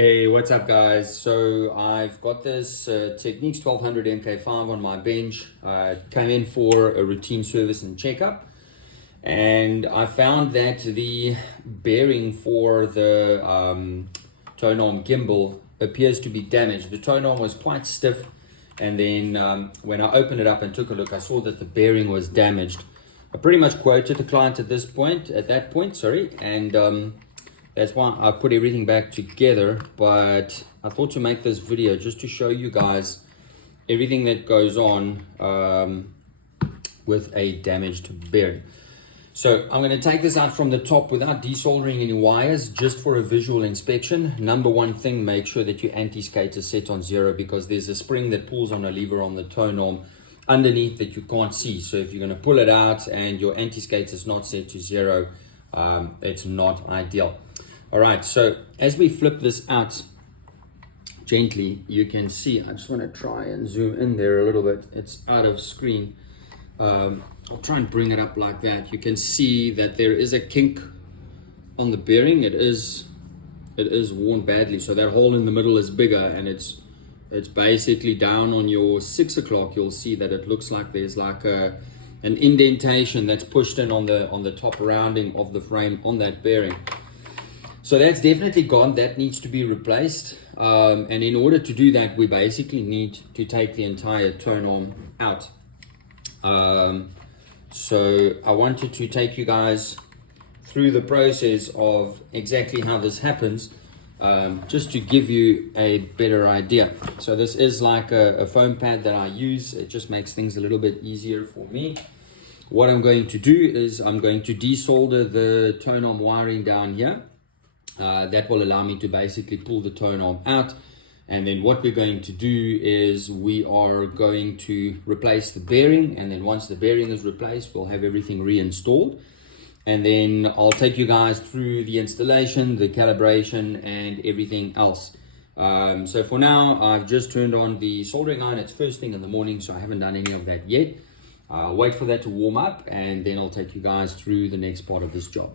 Hey, what's up guys? So I've got this Technics 1200 MK5 on my bench. I came in for a routine service and checkup, and I found that the bearing for the Tonearm gimbal appears to be damaged. The Tonearm was quite stiff, and then when I opened it up and took a look, I saw that the bearing was damaged. I pretty much quoted the client at that point, and that's why I put everything back together. But I thought to make this video just to show you guys everything that goes on with a damaged bearing. So I'm going to take this out from the top without desoldering any wires, just for a visual inspection. Number one thing, make sure that your anti-skate is set on 0, because there's a spring that pulls on a lever on the Tonearm underneath that you can't see. So if you're going to pull it out and your anti-skate is not set to 0, it's not ideal. All right, so as we flip this out gently, you can see, I just want to try and zoom in there a little bit. It's out of screen. I'll try and bring it up like that. You can see that there is a kink on the bearing. It is worn badly, so that hole in the middle is bigger, and it's basically down on your 6 o'clock. You'll see that it looks like there's like an indentation that's pushed in on the top rounding of the frame on that bearing. So that's definitely gone. That needs to be replaced, and in order to do that, we basically need to take the entire Tonearm out. So I wanted to take you guys through the process of exactly how this happens, just to give you a better idea. So this is like a foam pad that I use. It just makes things a little bit easier for me. What I'm going to do is I'm going to desolder the Tonearm wiring down here. That will allow me to basically pull the Tonearm out, and then what we're going to do is we are going to replace the bearing, and then once the bearing is replaced, we'll have everything reinstalled, and then I'll take you guys through the installation, the calibration, and everything else. So for now, I've just turned on the soldering iron. It's first thing in the morning, so I haven't done any of that yet. I'll wait for that to warm up, and then I'll take you guys through the next part of this job.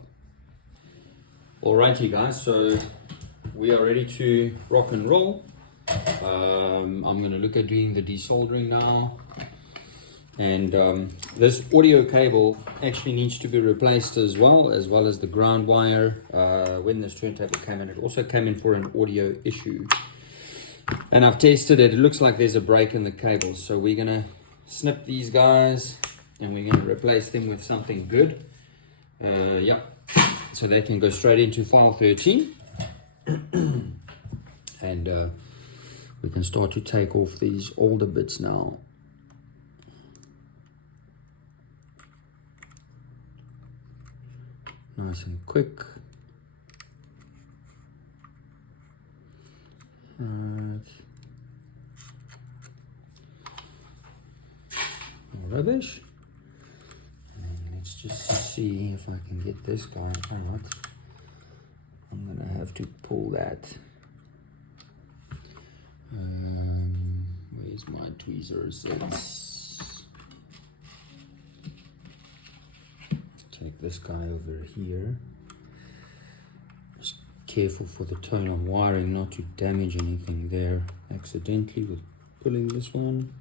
Alrighty guys, so we are ready to rock and roll. I'm going to look at doing the desoldering now, and this audio cable actually needs to be replaced as well as the ground wire. When this turntable came in, it also came in for an audio issue, and I've tested it. It looks like there's a break in the cable, so we're going to snip these guys and we're going to replace them with something good. So they can go straight into file 13, and we can start to take off these older bits now. Nice and quick. Right. Rubbish. Let's just see if I can get this guy out. I'm gonna have to pull that. Where's my tweezers? Let's take this guy over here. Just careful for the Tonearm wiring not to damage anything there accidentally with pulling this one.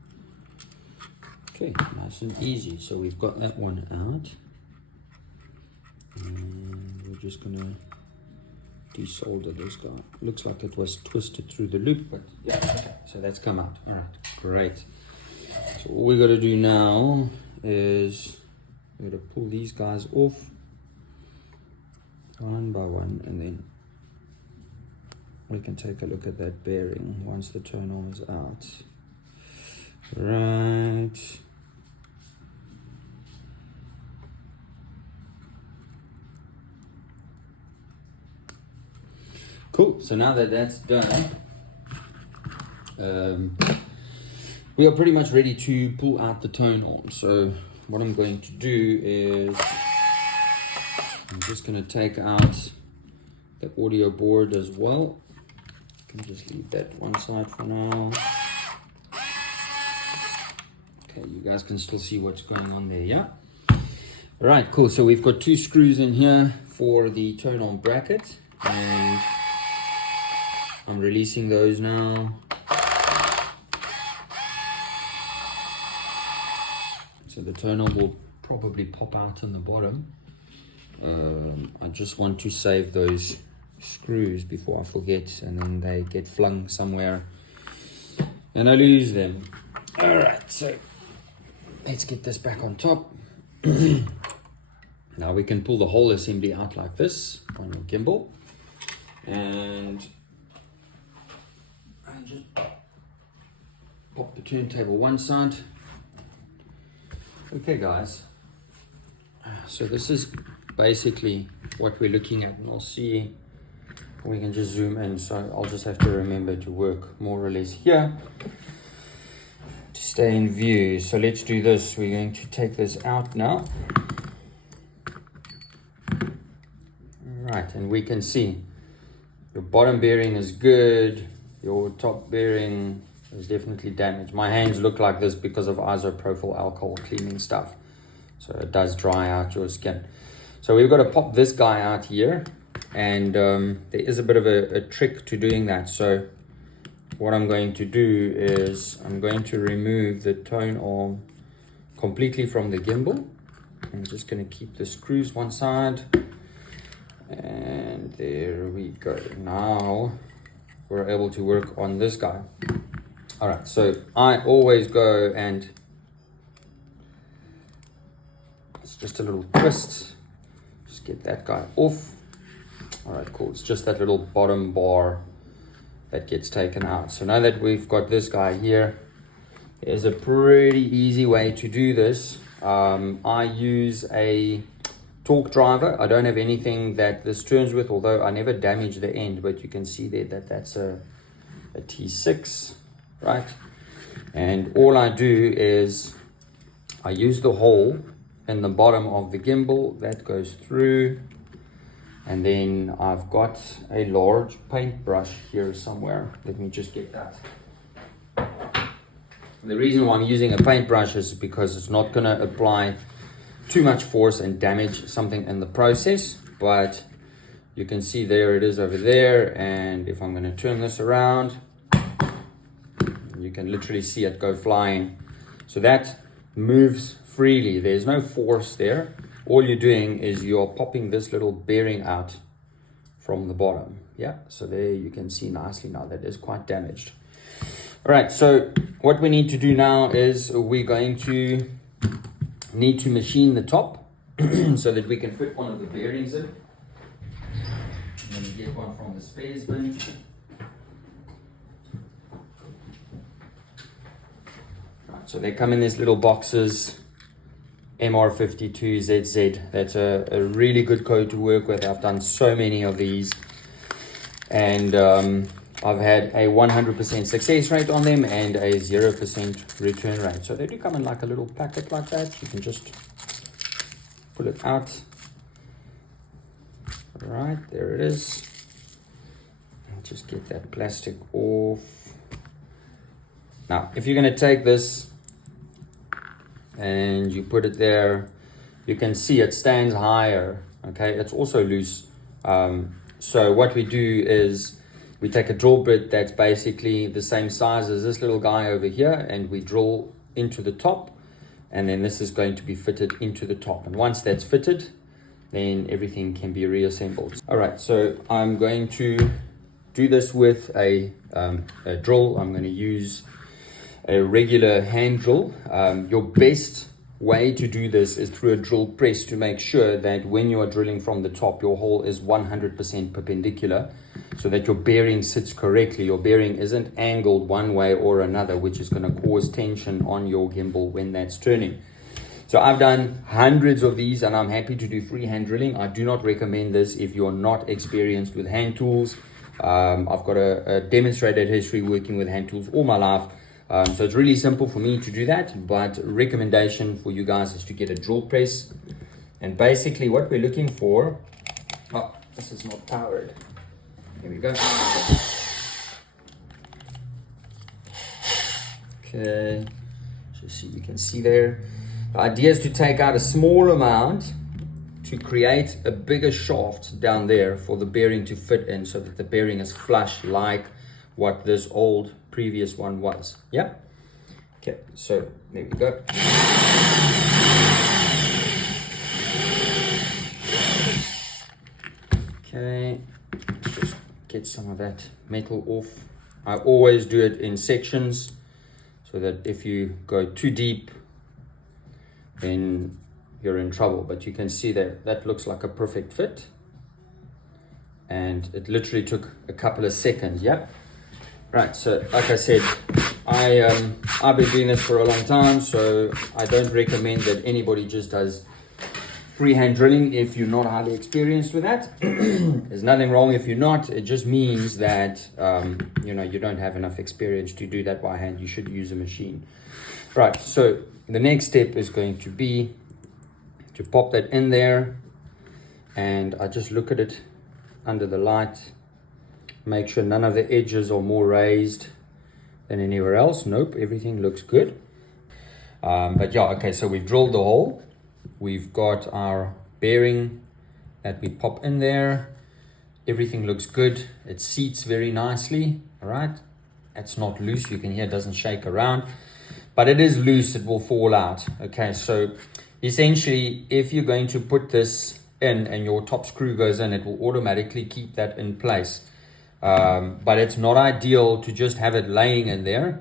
Okay, nice and easy. So we've got that one out, and we're just gonna desolder this guy. Looks like it was twisted through the loop, but yeah, okay. So that's come out. All right, great. So all we got to do now is we're gonna pull these guys off one by one, and then we can take a look at that bearing once the Tonearm is out. Right. Cool. So now that that's done, we are pretty much ready to pull out the Tonearm. So what I'm going to do is I'm just going to take out the audio board as well. I can just leave that one side for now. Okay, you guys can still see what's going on there, yeah? All right, cool. So we've got 2 screws in here for the Tonearm bracket, and I'm releasing those now. So the tonearm will probably pop out in the bottom. I just want to save those screws before I forget, and then they get flung somewhere and I lose them. Alright, so let's get this back on top. Now we can pull the whole assembly out like this on your gimbal, and I just pop the turntable one side. Okay guys, so this is basically what we're looking at, and we'll see, we can just zoom in, so I'll just have to remember to work more or less here to stay in view. So let's do this. We're going to take this out now. Right, and we can see your bottom bearing is good, your top bearing is definitely damaged. My hands look like this because of isopropyl alcohol cleaning stuff, so it does dry out your skin. So we've got to pop this guy out here, and there is a bit of a trick to doing that. So what I'm going to do is I'm going to remove the tonearm completely from the gimbal. I'm just going to keep the screws one side, and there we go. Now we're able to work on this guy. All right, so I always go, and it's just a little twist. Just get that guy off. All right, cool. It's just that little bottom bar that gets taken out. So now that we've got this guy here, there's a pretty easy way to do this. I use a torque driver. I don't have anything that this turns with, although I never damage the end, but you can see there that that's a T6, right? And all I do is I use the hole in the bottom of the gimbal that goes through, and then I've got a large paintbrush here somewhere. Let me just get that. The reason why I'm using a paintbrush is because it's not going to apply too much force and damage something in the process, but you can see there it is over there, and if I'm going to turn this around, you can literally see it go flying. So that moves freely. There's no force there. All you're doing is you're popping this little bearing out from the bottom. Yeah, so there you can see nicely now that is quite damaged. All right, so what we need to do now is we're going to need to machine the top so that we can fit one of the bearings in. Let me get one from the spares bin. Right, so they come in these little boxes. MR52ZZ. That's a really good code to work with. I've done so many of these, and I've had a 100% success rate on them and a 0% return rate. So they do come in like a little packet like that. You can just pull it out. All right, there it is. I'll just get that plastic off. Now, if you're going to take this and you put it there, you can see it stands higher. Okay, it's also loose. So what we do is we take a drill bit that's basically the same size as this little guy over here, and we drill into the top, and then this is going to be fitted into the top. And once that's fitted, then everything can be reassembled. All right, so I'm going to do this with a drill. I'm going to use a regular hand drill. Your best way to do this is through a drill press to make sure that when you are drilling from the top, your hole is 100% perpendicular, so that your bearing sits correctly. Your bearing isn't angled one way or another, which is going to cause tension on your gimbal when that's turning. So I've done hundreds of these, and I'm happy to do freehand drilling. I do not recommend this if you're not experienced with hand tools. I've got a demonstrated history working with hand tools all my life. So it's really simple for me to do that, but recommendation for you guys is to get a drill press. And basically what we're looking for, oh, this is not powered. Here we go. Okay, just so you can see there. The idea is to take out a small amount to create a bigger shaft down there for the bearing to fit in, so that the bearing is flush like what this old previous one was. Yeah. Okay, so there we go. Okay, just get some of that metal off. I always do it in sections so that if you go too deep, then you're in trouble. But you can see that that looks like a perfect fit. And it literally took a couple of seconds. Yep. Right, so like I said, I've been doing this for a long time, so I don't recommend that anybody just does freehand drilling if you're not highly experienced with that. There's nothing wrong if you're not. It just means that you know, you don't have enough experience to do that by hand. You should use a machine. Right, so the next step is going to be to pop that in there, and I just look at it under the light, make sure none of the edges are more raised than anywhere else. Nope, everything looks good. But yeah, okay, so we've drilled the hole. We've got our bearing that we pop in there. Everything looks good. It seats very nicely. All right, it's not loose. You can hear it doesn't shake around, but it is loose. It will fall out. Okay, so essentially, if you're going to put this in and your top screw goes in, it will automatically keep that in place. But it's not ideal to just have it laying in there.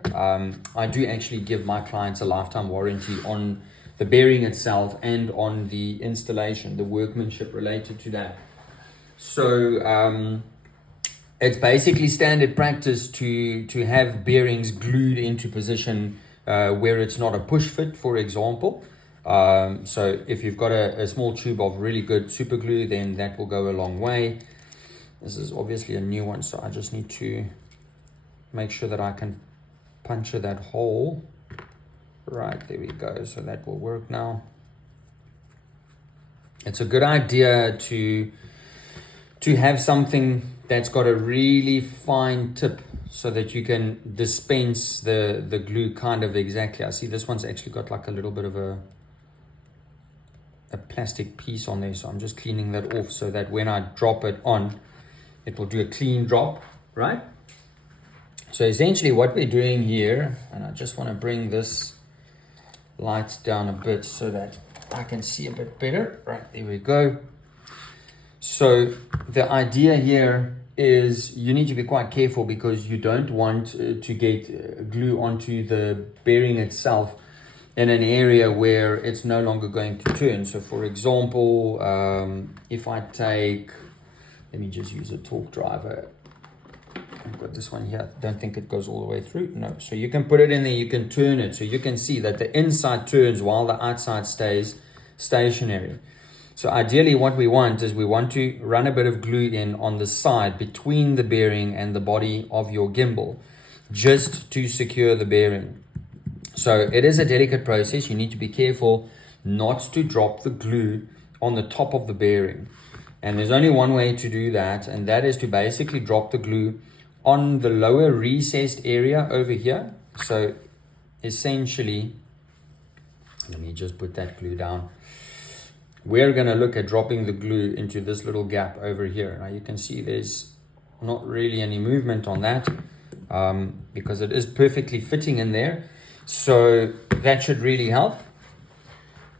I do actually give my clients a lifetime warranty on the bearing itself and on the installation, the workmanship related to that. So it's basically standard practice to have bearings glued into position where it's not a push fit, for example. So if you've got a small tube of really good super glue, then that will go a long way. This is obviously a new one, so I just need to make sure that I can puncture that hole. Right, there we go. So that will work now. It's a good idea to have something that's got a really fine tip so that you can dispense the glue kind of exactly. I see this one's actually got like a little bit of a plastic piece on there, so I'm just cleaning that off so that when I drop it on, it will do a clean drop, right? So essentially what we're doing here, and I just want to bring this light down a bit so that I can see a bit better. Right, there we go. So the idea here is you need to be quite careful because you don't want to get glue onto the bearing itself in an area where it's no longer going to turn. So for example, if I take, let me just use a torque driver. I've got this one here. Don't think it goes all the way through. No. So you can put it in there, you can turn it. So you can see that the inside turns while the outside stays stationary. So ideally what we want is we want to run a bit of glue in on the side between the bearing and the body of your gimbal, just to secure the bearing. So it is a delicate process. You need to be careful not to drop the glue on the top of the bearing. And there's only one way to do that, and that is to basically drop the glue on the lower recessed area over here. So essentially, let me just put that glue down. We're going to look at dropping the glue into this little gap over here. Now you can see there's not really any movement on that because it is perfectly fitting in there. So that should really help.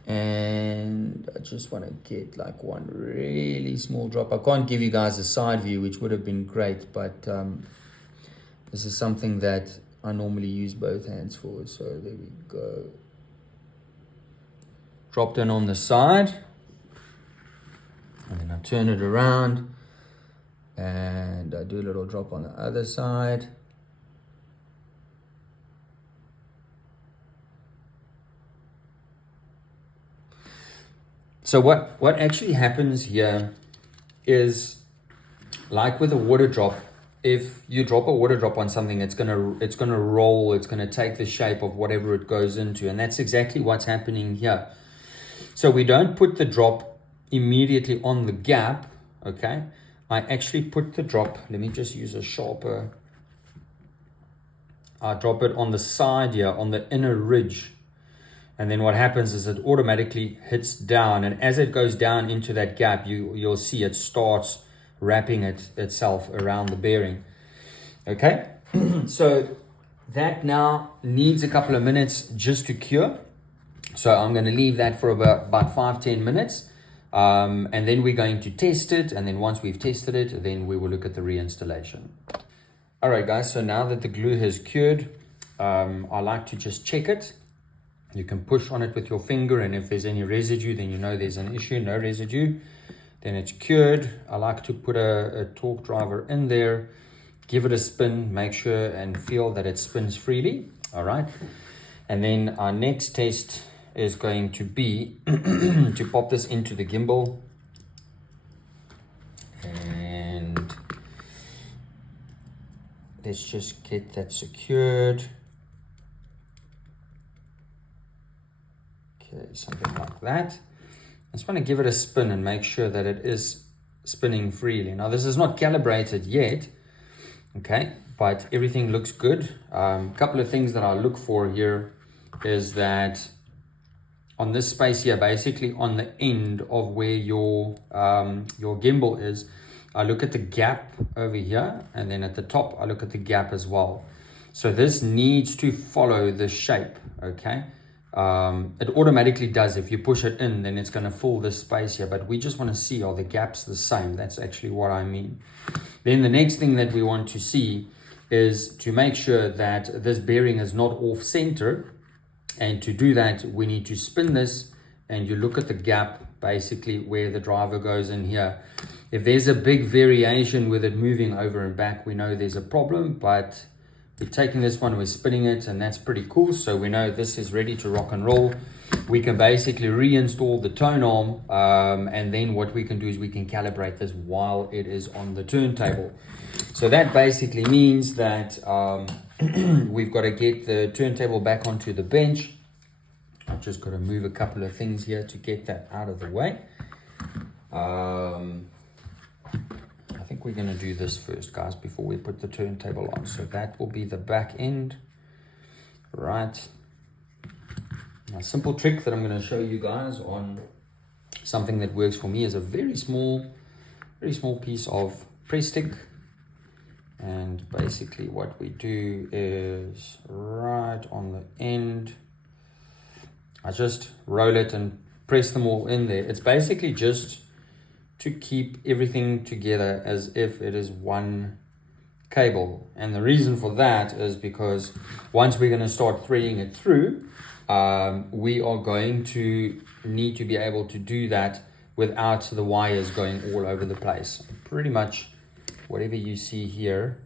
And I just want to get like one really small drop. I can't give you guys a side view, which would have been great, but this is something that I normally use both hands for. So there we go. Dropped in on the side, and then I turn it around and I do a little drop on the other side. So what actually happens here is, like with a water drop, if you drop a water drop on something, it's gonna roll, it's gonna take the shape of whatever it goes into, and that's exactly what's happening here. So we don't put the drop immediately on the gap, okay? I actually put the drop, let me just use a sharper. I drop it on the side here, on the inner ridge. And then what happens is it automatically hits down, and as it goes down into that gap, you'll see it starts wrapping itself around the bearing. Okay, So that now needs a couple of minutes just to cure. So I'm going to leave that for about 5-10 minutes. And then we're going to test it. And then once we've tested it, then we will look at the reinstallation. All right, guys. So now that the glue has cured, I like to just check it. You can push on it with your finger, and if there's any residue, then you know there's an issue. No residue, then it's cured. I like to put a torque driver in there, give it a spin, make sure and feel that it spins freely. All right. And then our next test is going to be to pop this into the gimbal. And let's just get that secured. Okay, something like that. I just want to give it a spin and make sure that it is spinning freely. Now this is not calibrated yet, okay, but everything looks good. A couple of things that I look for here is that on this space here, basically on the end of where your gimbal is, I look at the gap over here, and then at the top I look at the gap as well. So this needs to follow the shape, okay? It automatically does. If you push it in, then it's going to fill this space here, but we just want to see, are the gaps the same? That's actually what I mean. Then the next thing that we want to see is to make sure that this bearing is not off center, and to do that we need to spin this, and you look at the gap basically where the driver goes in here. If there's a big variation with it moving over and back, we know there's a problem, but we're taking this one, we're spinning it, and that's pretty cool. So we know this is ready to rock and roll. We can basically reinstall the Tonearm, and then what we can do is we can calibrate this while it is on the turntable. So that basically means that we've got to get the turntable back onto the bench. I've just got to move a couple of things here to get that out of the way. I think we're going to do this first, guys, before we put the turntable on. So that will be the back end, right? A simple trick that I'm going to show you guys on something that works for me is a very small piece of press stick. And basically what we do is right on the end, I just roll it and press them all in there. It's basically just to keep everything together as if it is one cable. And the reason for that is because once we're going to start threading it through, we are going to need to be able to do that without the wires going all over the place. Pretty much whatever you see here,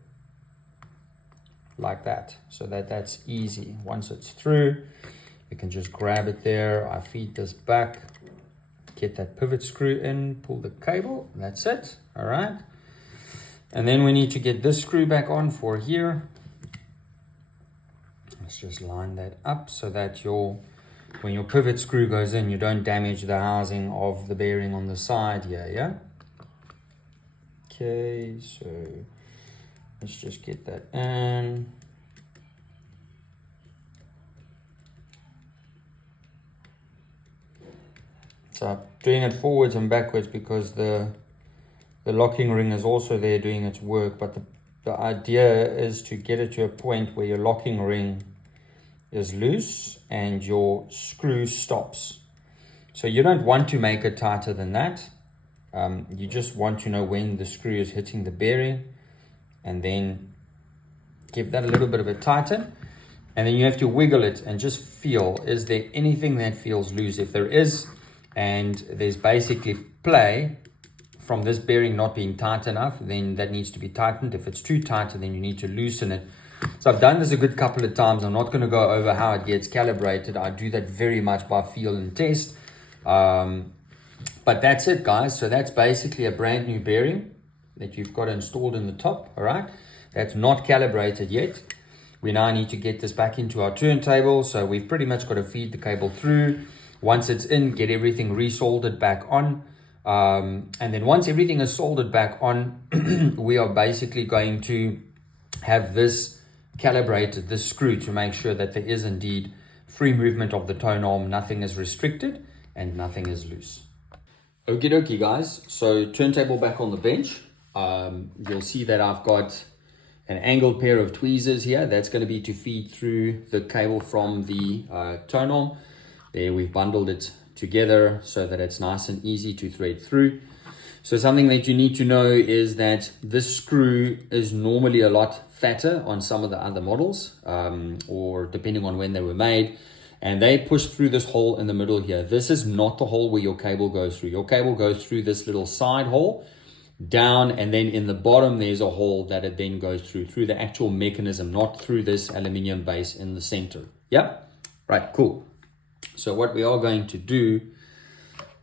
like that, so that's easy. Once it's through, we can just grab it there. I feed this back, get that pivot screw in, pull the cable, that's it. All right, and then we need to get this screw back on for here. Let's just line that up so that when your pivot screw goes in, you don't damage the housing of the bearing on the side here. Yeah, okay, so let's just get that in. So I'm doing it forwards and backwards because the locking ring is also there doing its work, but the idea is to get it to a point where your locking ring is loose and your screw stops. So you don't want to make it tighter than that. You just want to know when the screw is hitting the bearing, and then give that a little bit of a tighten, and then you have to wiggle it and just feel, is there anything that feels loose? If there is, and there's basically play from this bearing not being tight enough, then that needs to be tightened. If it's too tight, then you need to loosen it. So I've done this a good couple of times. I'm not going to go over how it gets calibrated. I do that very much by feel and test. But that's it, guys. So that's basically a brand new bearing that you've got installed in the top. All right, that's not calibrated yet. We now need to get this back into our turntable. So we've pretty much got to feed the cable through. Once it's in, get everything resoldered back on. And then once everything is soldered back on, we are basically going to have this calibrated, this screw, to make sure that there is indeed free movement of the Tonearm, nothing is restricted and nothing is loose. Okie dokie, guys. So turntable back on the bench. You'll see that I've got an angled pair of tweezers here. That's going to be to feed through the cable from the Tonearm. There we've bundled it together so that it's nice and easy to thread through. So something that you need to know is that this screw is normally a lot fatter on some of the other models, or depending on when they were made, and they push through this hole in the middle here. This is not the hole where your cable goes through. Your cable goes through this little side hole down, and then in the bottom there's a hole that it then goes through the actual mechanism, not through this aluminium base in the center. Yeah, right, cool. So what we are going to do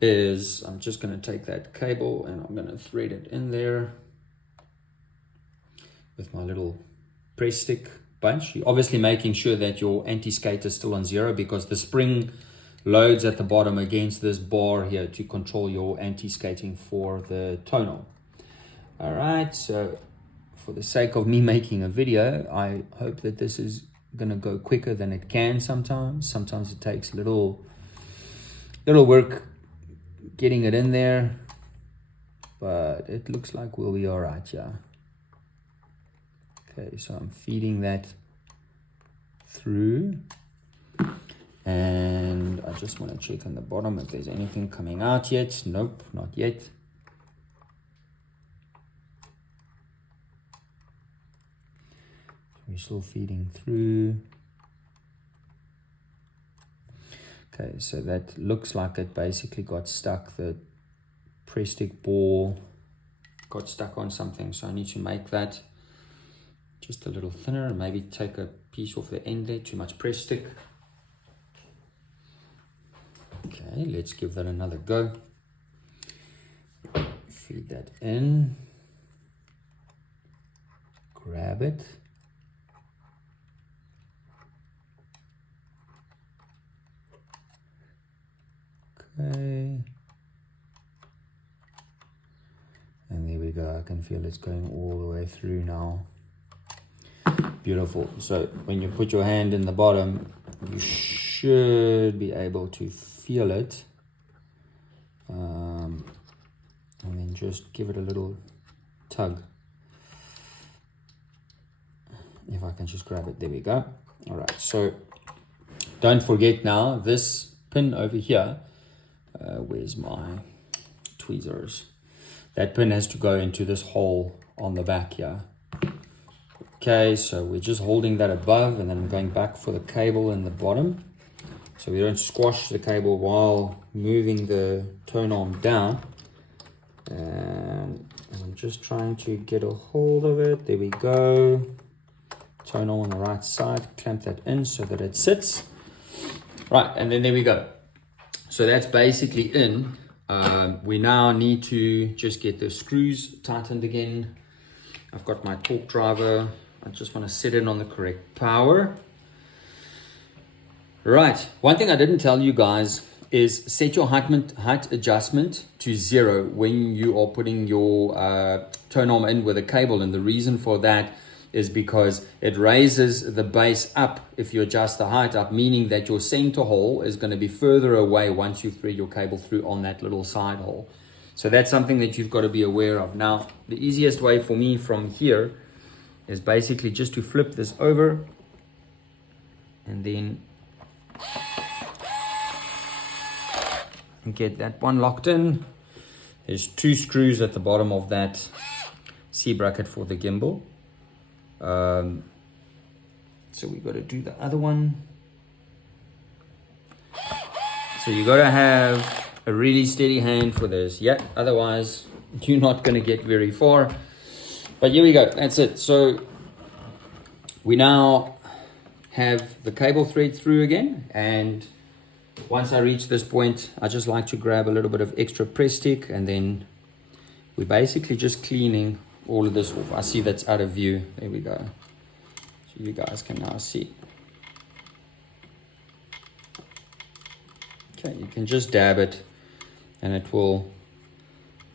is I'm just going to take that cable and I'm going to thread it in there with my little press stick bunch. You're obviously making sure that your anti-skate is still on 0, because the spring loads at the bottom against this bar here to control your anti-skating for the Tonearm. All right, so for the sake of me making a video, I hope that this is going to go quicker than it can sometimes. Sometimes it takes a little work getting it in there, but it looks like we'll be all right. Yeah. Okay, so I'm feeding that through, and I just want to check on the bottom if there's anything coming out yet. Nope, not yet. We're still feeding through. Okay, so that looks like it basically got stuck. The press stick ball got stuck on something, so I need to make that just a little thinner and maybe take a piece off the end there. Too much press stick. Okay, let's give that another go. Feed that in. Grab it. Okay, and there we go. I can feel it's going all the way through now. Beautiful. So when you put your hand in the bottom, you should be able to feel it, and then just give it a little tug. If I can just grab it, there we go. All right, so don't forget now, this pin over here, where's my tweezers? That pin has to go into this hole on the back here. Okay, so we're just holding that above, and then I'm going back for the cable in the bottom, so we don't squash the cable while moving the Tonearm down. And I'm just trying to get a hold of it. There we go. Tonearm on the right side, clamp that in so that it sits. Right, and then there we go. So that's basically in. We now need to just get the screws tightened again. I've got my torque driver. I just want to set it on the correct power. Right, one thing I didn't tell you guys is set your height adjustment to 0 when you are putting your Tonearm in with a cable. And the reason for that is because it raises the base up if you adjust the height up, meaning that your center hole is going to be further away once you thread your cable through on that little side hole. So that's something that you've got to be aware of. Now, the easiest way for me from here is basically just to flip this over and then get that one locked in. There's 2 screws at the bottom of that C bracket for the gimbal. So we got to do the other one. So you got to have a really steady hand for this. Yeah, otherwise you're not going to get very far. But here we go. That's it. So we now have the cable thread through again, and once I reach this point, I just like to grab a little bit of extra press stick, and then we're basically just cleaning all of this off. I see that's out of view. There we go. So you guys can now see. Okay, you can just dab it and it will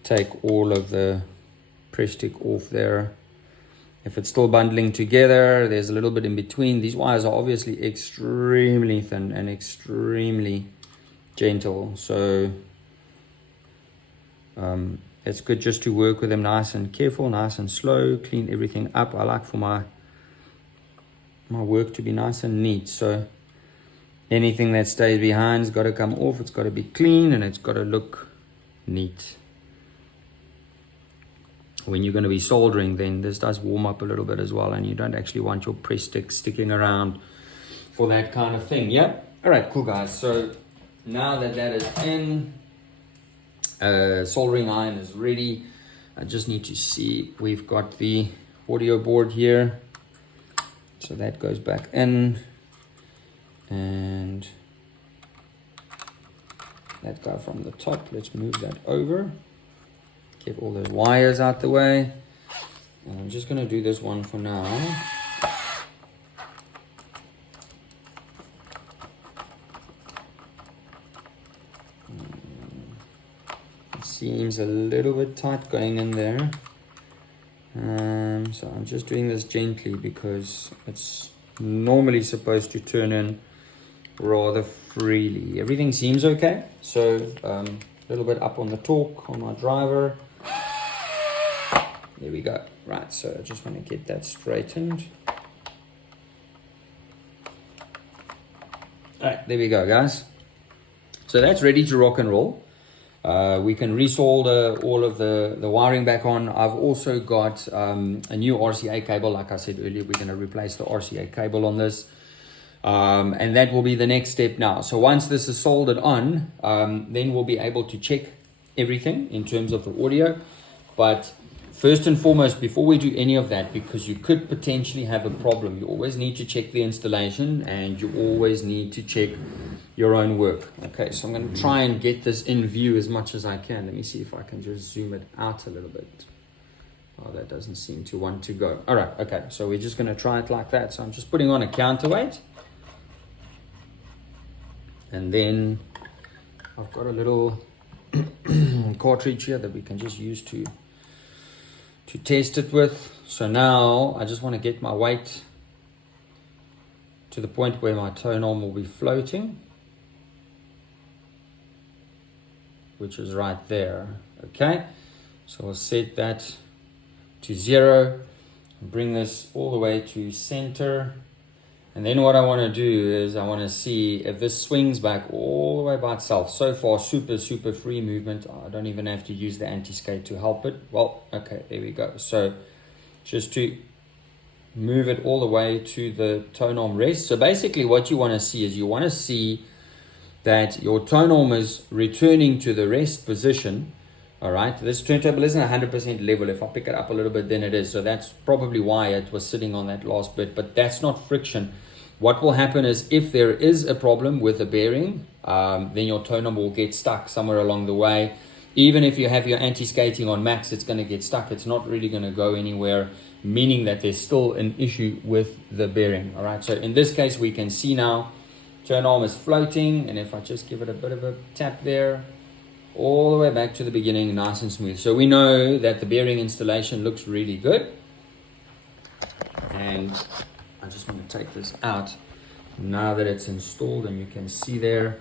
take all of the press stick off there. If it's still bundling together, there's a little bit in between. These wires are obviously extremely thin and extremely gentle, so it's good just to work with them nice and careful, nice and slow, clean everything up. I like for my work to be nice and neat. So anything that stays behind has got to come off. It's got to be clean and it's got to look neat. When you're going to be soldering, then this does warm up a little bit as well, and you don't actually want your press stick sticking around for that kind of thing. Yeah. All right, cool guys. So now that that is in, soldering iron is ready. I just need to see, we've got the audio board here, so that goes back in, and that guy from the top, let's move that over, get all those wires out the way, and I'm just going to do this one for now. Seems a little bit tight going in there, so I'm just doing this gently because it's normally supposed to turn in rather freely. Everything seems okay, so a little bit up on the torque on my driver. There we go. Right, so I just want to get that straightened. Alright, there we go guys. So that's ready to rock and roll. We can resolder all of the wiring back on. I've also got a new RCA cable. Like I said earlier, we're going to replace the RCA cable on this. And that will be the next step now. So once this is soldered on, then we'll be able to check everything in terms of the audio. But first and foremost, before we do any of that, because you could potentially have a problem, you always need to check the installation and you always need to check your own work. Okay, so I'm going to try and get this in view as much as I can. Let me see if I can just zoom it out a little bit. Oh, that doesn't seem to want to go. All right, okay, so we're just going to try it like that. So I'm just putting on a counterweight. And then I've got a little cartridge here that we can just use to test it with. So now I just want to get my weight to the point where my tonearm will be floating, which is right there. Okay, so I'll set that to 0 and bring this all the way to center. And then what I want to do is I want to see if this swings back all the way by itself. So far, super free movement. I don't even have to use the anti-skate to help it. Well, okay, there we go. So just to move it all the way to the tonearm rest. So basically what you want to see is you want to see that your tonearm is returning to the rest position. All right, this turntable isn't 100% level. If I pick it up a little bit, then it is. So that's probably why it was sitting on that last bit, but that's not friction. What will happen is if there is a problem with the bearing, then your tonearm will get stuck somewhere along the way. Even if you have your anti-skating on max, it's going to get stuck. It's not really going to go anywhere, meaning that there's still an issue with the bearing. All right, so in this case, we can see now tonearm is floating, and if I just give it a bit of a tap there, all the way back to the beginning, nice and smooth. So we know that the bearing installation looks really good. And I just want to take this out now that it's installed, and you can see there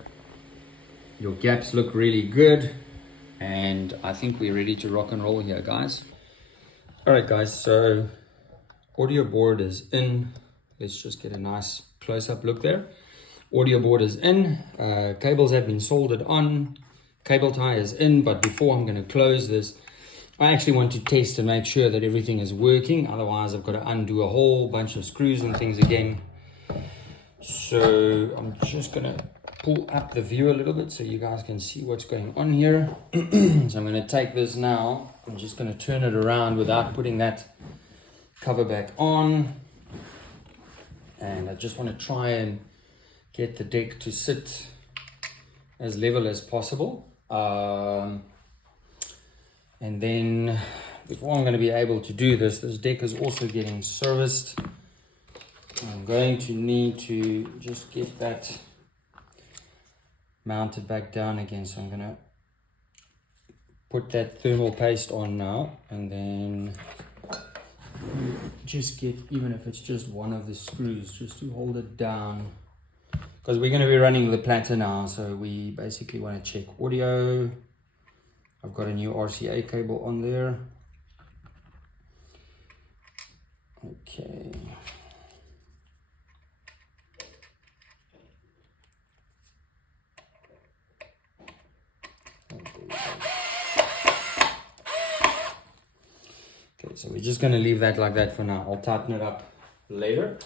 your gaps look really good, and I think we're ready to rock and roll here, guys. All right guys, so audio board is in. Let's just get a nice close-up look there. Audio board is in, cables have been soldered on, cable tie is in, but before I'm going to close this, I actually want to test and make sure that everything is working. Otherwise, I've got to undo a whole bunch of screws and things again. So I'm just going to pull up the view a little bit so you guys can see what's going on here. So I'm going to take this now. I'm just going to turn it around without putting that cover back on. And I just want to try and get the deck to sit as level as possible. And then before I'm going to be able to do this, this deck is also getting serviced. I'm going to need to just get that mounted back down again. So I'm going to put that thermal paste on now, and then just get, even if it's just one of the screws, just to hold it down, because we're going to be running the platter now. So we basically want to check audio, I've got a new RCA cable on there. Okay. Okay, so we're just going to leave that like that for now. I'll tighten it up later.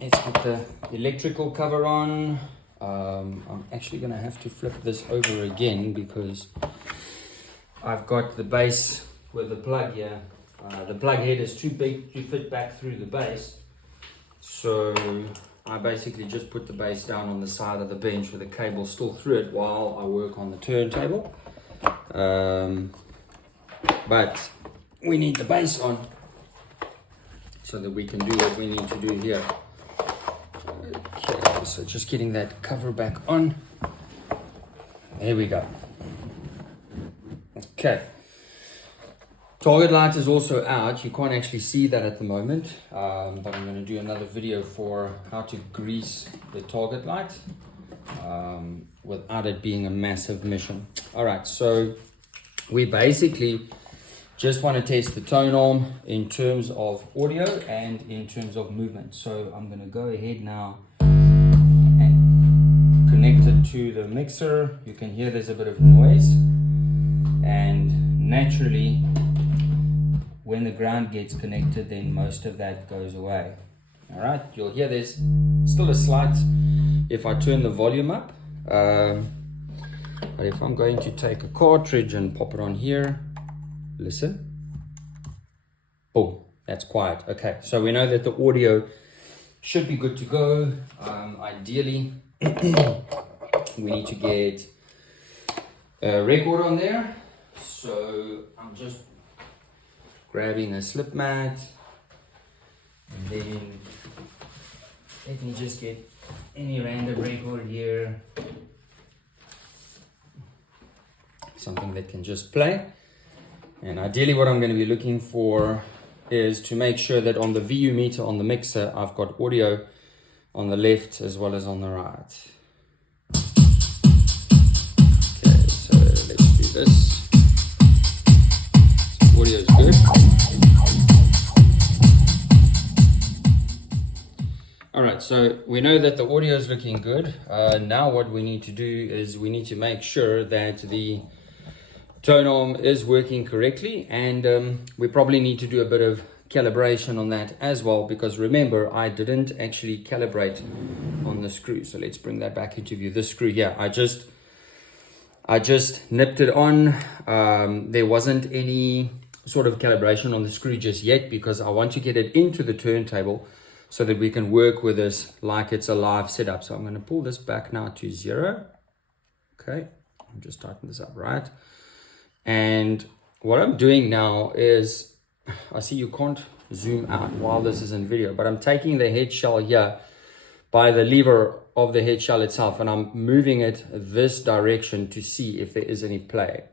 Let's put the electrical cover on. I'm actually going to have to flip this over again because I've got the base with the plug here. The plug head is too big to fit back through the base. So I basically just put the base down on the side of the bench with the cable still through it while I work on the turntable. But we need the base on so that we can do what we need to do here. Okay, so just getting that cover back on. There we go. Okay. Target light is also out. You can't actually see that at the moment, but I'm going to do another video for how to grease the target light without it being a massive mission. All right, so we basically just want to test the tone arm in terms of audio and in terms of movement. So I'm going to go ahead now and connect it to the mixer. You can hear there's a bit of noise, and naturally when the ground gets connected, then most of that goes away. All right, you'll hear there's still a slight if I turn the volume up, but if I'm going to take a cartridge and pop it on here, listen. Boom, that's quiet. Okay, so we know that the audio should be good to go. Ideally, we need to get a record on there. So I'm just grabbing a slip mat, and then let me just get any random record here, something that can just play. And ideally what I'm going to be looking for is to make sure that on the VU meter on the mixer I've got audio on the left as well as on the right. Okay, so let's do this. Audio is good. Alright, so we know that the audio is looking good. Now what we need to do is we need to make sure that the tone arm is working correctly, and we probably need to do a bit of calibration on that as well, because remember I didn't actually calibrate on the screw. So let's bring that back into view. This screw here, I just nipped it on. There wasn't any sort of calibration on the screw just yet because I want to get it into the turntable so that we can work with this like it's a live setup. So I'm going to pull this back now to 0. Okay, I'll just tighten this up, right? And what I'm doing now is, I see you can't zoom out while this is in video, but I'm taking the head shell here by the lever of the head shell itself, and I'm moving it this direction to see if there is any play.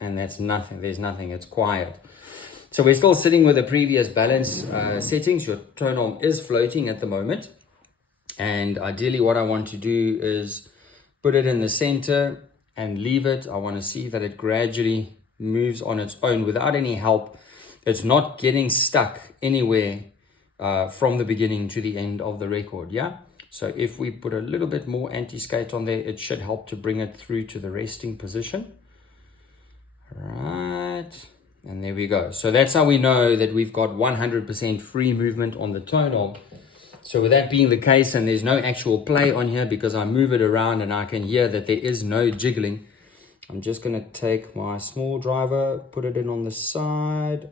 And that's nothing, there's nothing, it's quiet. So we're still sitting with the previous balance settings. Your tone arm is floating at the moment. And ideally what I want to do is put it in the center and leave it. I want to see that it gradually moves on its own without any help. It's not getting stuck anywhere from the beginning to the end of the record. Yeah. So if we put a little bit more anti-skate on there, it should help to bring it through to the resting position. Right. And there we go. So that's how we know that we've got 100% free movement on the tone arm. So with that being the case, and there's no actual play on here because I move it around and I can hear that there is no jiggling, I'm just going to take my small driver, put it in on the side.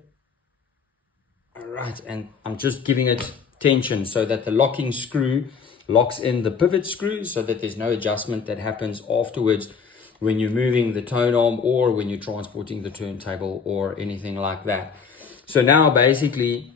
All right, and I'm just giving it tension so that the locking screw locks in the pivot screw so that there's no adjustment that happens afterwards when you're moving the tone arm or when you're transporting the turntable or anything like that. So now basically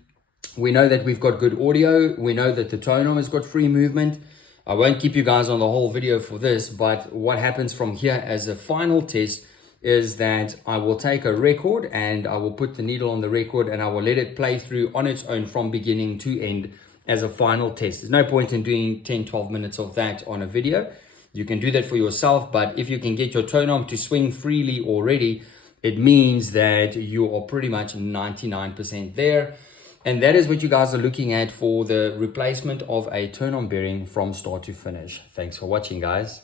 we know that we've got good audio. We know that the tone arm has got free movement. I won't keep you guys on the whole video for this, but what happens from here as a final test is that I will take a record and I will put the needle on the record and I will let it play through on its own from beginning to end as a final test. There's no point in doing 10-12 minutes of that on a video. You can do that for yourself, but if you can get your tonearm to swing freely already, it means that you are pretty much 99% there. And that is what you guys are looking at for the replacement of a turn-on bearing from start to finish. Thanks for watching, guys.